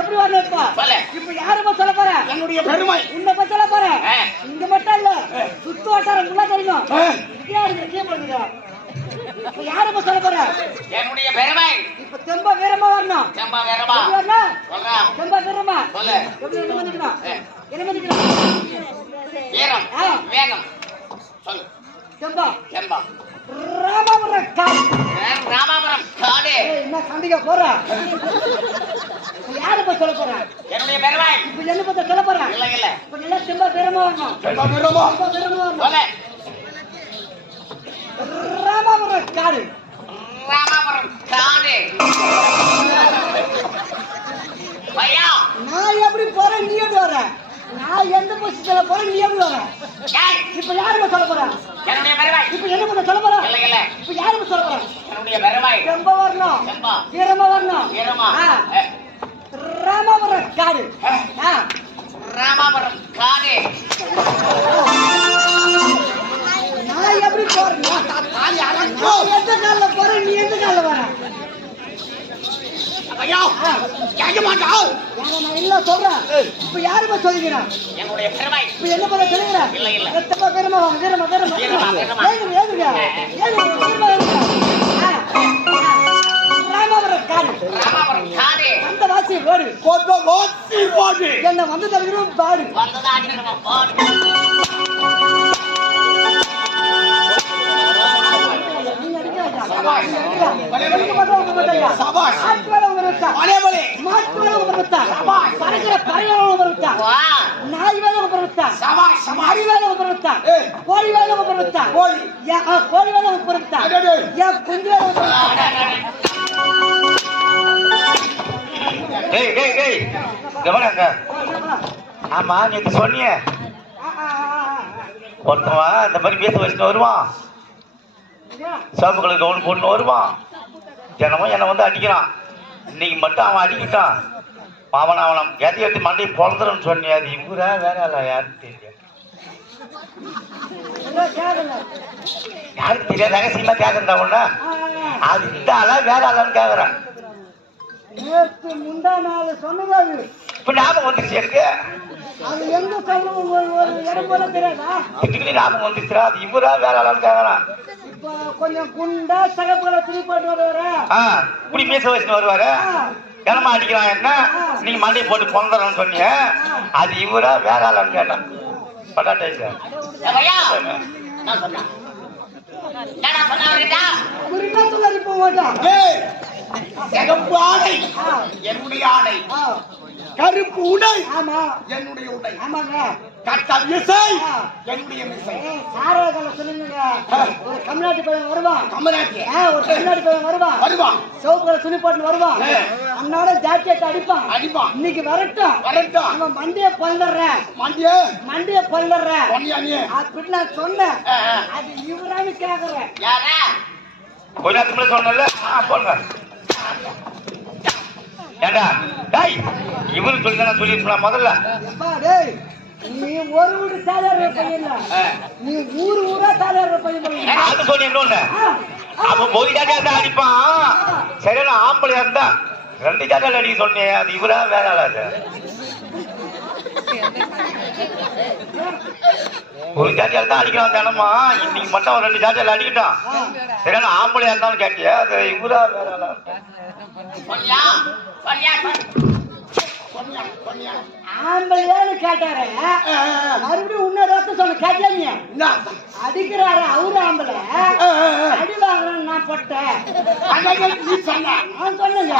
எப்படி வரணும் இப்ப யாருமா சொல்ல போற? என்னுடைய பெருமை உன்னை பத்தி சொல்ல போறேன். இங்க மட்டும் இல்ல, சுத்து வட்டாரம் ஃபுல்லா தெரியும். யாருமா சொல்ல போற? என்னுடைய பெருமை இப்ப தெம்ப வீரமா வரணும். தெம்ப வீரமா சொல்றேன். தெம்ப வீரமா சொல்லு. என்ன பண்ணிக்கணும்? என்ன பண்ணிக்கணும்? வீரம் வேகம் சொல்லு. தெம்பா தெம்பா ராமபுரம் காடு. ராமபுரம் காடு. என்ன சண்டிகா போற? யாருமா சொல்ல போற? என்னுடைய பெருமை இப்ப என்ன பத்தி சொல்ல போற? இல்ல இல்ல இப்ப நல்லா தெம்ப வீரமா வரணும். தெம்ப வீரமா வரணும். சொல்லு. ராமபுரம் காடு. ராமபுரம் காடு. பையா நான் எப்படி போறேன், நீ எப்படி வர? நான் எந்த பொசிஷன்ல போறேன், நீ எப்படி வர? இப்ப யாருமா சொல்ல போற? என்னுடைய பெருமை இப்ப என்ன பண்ண சொல்ல போற? இல்ல இல்ல இப்ப யாருமா சொல்ல போற? என்னுடைய பெருமை தெம்ப வரணும். தெம்பா வீரமா வரணும். வீரமா ராமபுரம் காடு. ராமபுரம் காடு. நான் எப்படி போறேன்? எந்த கால போறேன், நீ எந்த கால வர? ஐயா கேட்க மாட்டான். நான் இல்ல சொல்றேன். இப்ப யாருமா சொல்லிக்கிறேன்? என்னுடைய பெருமை இப்ப என்ன பண்ண சொல்லுகிறேன்? இல்ல இல்ல தெம்ப வீரமா வாங்க. வீரமா வீரமா ராமபுரம் காடு. ராமபுரம் காடு. அந்த வாசி ரோடு கொஞ்சம் வாசி ரோடு. என்ன வந்து தருகிறோம் பாடு. வந்ததா அடிக்கிறோம் பாடு. ஆமா நீங்க சொன்னீங்க ஒருத்தவன் இந்த மாதிரி பேச வச்சுட்டு வருவான், சாம்புகளுக்கு கவுன் போட்டு வருவான், தினமும் என்னை வந்து அடிக்கிறான். இன்னைக்கு மட்டும் அவன் அடிக்கிட்டான். அவனை ஏற்றி ஏற்றி மண்டையை பொழந்துருன்னு சொன்னியா? அது இவரா வேற இல்ல யாருக்கு தெரியல, யாருக்கு தெரியாது. ரகசியமா கேட்கறா ஒண்ணு, அது இந்த ஆளா வேற ஆளான்னு கேட்கறான். முந்தா நாள் சொன்னது இப்ப ஞாபகம் வந்துருச்சு எனக்கு. அது எங்க ஒரு இடம் போல தெரியாதா? இதுக்கு ஞாபகம் வந்துருச்சுரா, அது இவரா வேற ஆளான்னு கேட்கறான். இப்ப கொஞ்சம் குண்டா சகப்புகளை திருப்பி போட்டு வருவாரு. இப்படி மீச வச்சுன்னு வருவாரு, கிளம்ப அடிக்கிறான். என்ன நீங்க மண்டையை போட்டு பொந்தறன்னு சொன்னீங்க, அது இவரா வேற ஆளான்னு கேட்டான். பட்டாட்டை சிகப்பு ஆடை என்னுடைய ஆடை, கருப்பு உடை என்னுடைய உடை, கட்டல் இசை என்னுடைய இசை. ஒரு தமிழ்நாட்டு பையன் வருவான், ஒரு தமிழ்நாட்டு பையன் வருவான், சிவப்புகளை துணி போட்டு வருவான், அண்ணோட ஜாக்கெட் அடிப்பான். இன்னைக்கு வரட்டும் அவன் மண்டிய பல்லுறேன், மண்டிய பல்லுறேன் அப்படின்னு நான் சொன்னேன். அது இவரான்னு கேக்குறேன். கொஞ்சம் சொன்னல போங்க. ஏண்டா டேய் இவரு சொல்லிதானே சொல்லிருக்கலாம் முதல்ல. நீ ஒரு வீடு சாதாரண பையன் இல்ல, நீ ஊரா சாதாரண பையன். அது சொல்லி இன்னொன்னு, அவன் ஒரு ஜாட்டியா அடிப்பான். சரியான ஆம்பளையா இருந்தா 2 ஜாட்டியால் அடிக்க சொன்னேன், அது இவரா வேற ஆளாது. ஒரு ஜாட்டியால் தான் அடிக்கிறான் தினமா, இன்னைக்கு மட்டும் அவன் 2 ஜாட்டியால் அடிக்கிட்டான். சரியான ஆம்பளையா இருந்தாலும் கேட்டியா, அது இவரா வேற ஆளா? ஆம்பளையான்னு கேட்டாரு, மறுபடியும் இன்னொரு வார்த்தை சொன்ன கேட்டாங்க. அடிக்கிறாரு அவரு ஆம்பளை, அடி வாங்குறேன்னு நான் போட்டேன். சொன்னேன். சொன்னேங்க.